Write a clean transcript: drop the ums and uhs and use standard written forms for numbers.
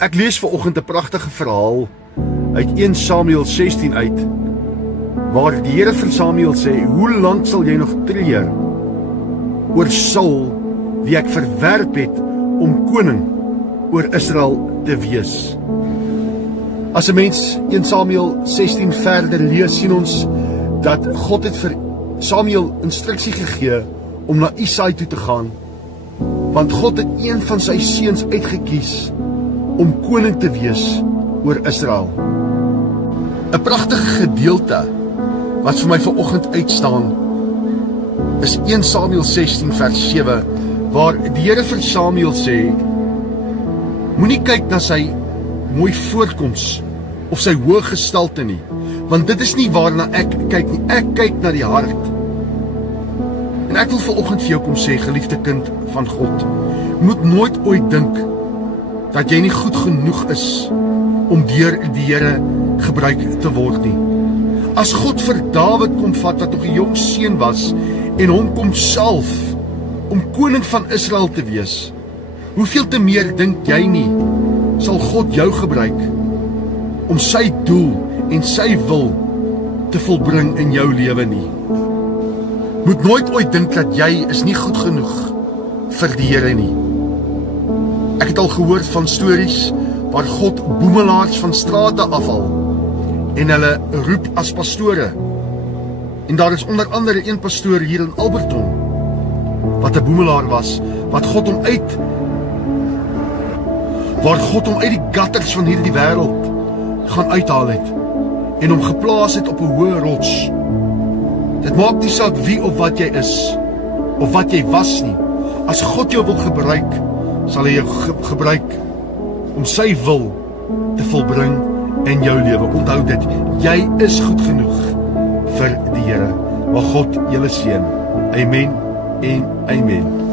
Ek lees vanoggend 'n pragtige verhaal uit 1 Samuel 16 uit, waar die Here vir Samuel sê, hoe lank sal jy nog treur oor Saul, wie ek verwerp het om koning oor Israel te wees. As 'n mens 1 Samuel 16 verder lees, sien ons dat God het vir Samuel instruksie gegee om na Isaai toe te gaan, want God het een van sy seuns uitgekies om koning te wees oor Israel. 'n Pragtige gedeelte wat vir my vanoggend uitstaan is 1 Samuel 16 vers 7, waar die Here vir Samuel sê, moenie kyk na sy mooi voorkoms of sy hoë gestalte nie, want dit is nie waarna ek kyk nie, ek kyk na die hart. En ek wil vanoggend vir jou kom sê, geliefde kind van God, moet nooit ooit dink dat jy nie goed genoeg is om deur die Here gebruik te word nie. As God vir Dawid kom vat, wat nog 'n jong seun was, en hom kom salf om koning van Israel te wees, hoeveel te meer dink jy nie, sal God jou gebruik om sy doel en sy wil te volbring in jou lewe nie. Moet nooit ooit dink dat jy is nie goed genoeg vir die Here nie. Ek het al gehoor van stories waar God boemelaars van strate afhaal en hulle roep as pastore. En daar is onder andere een pastoor hier in Alberton wat 'n boemelaar was, waar God hom uit die gutters van hierdie wêreld gaan uithaal het en hom geplaas het op 'n hoë rots. Dit maak nie saak wie of wat jy is of wat jy was nie. As God jou wil gebruik, sal hy jou gebruik om sy wil te volbring in jou lewe. Onthou dit, jy is goed genoeg vir die Here. Mag God julle seën. Amen en amen.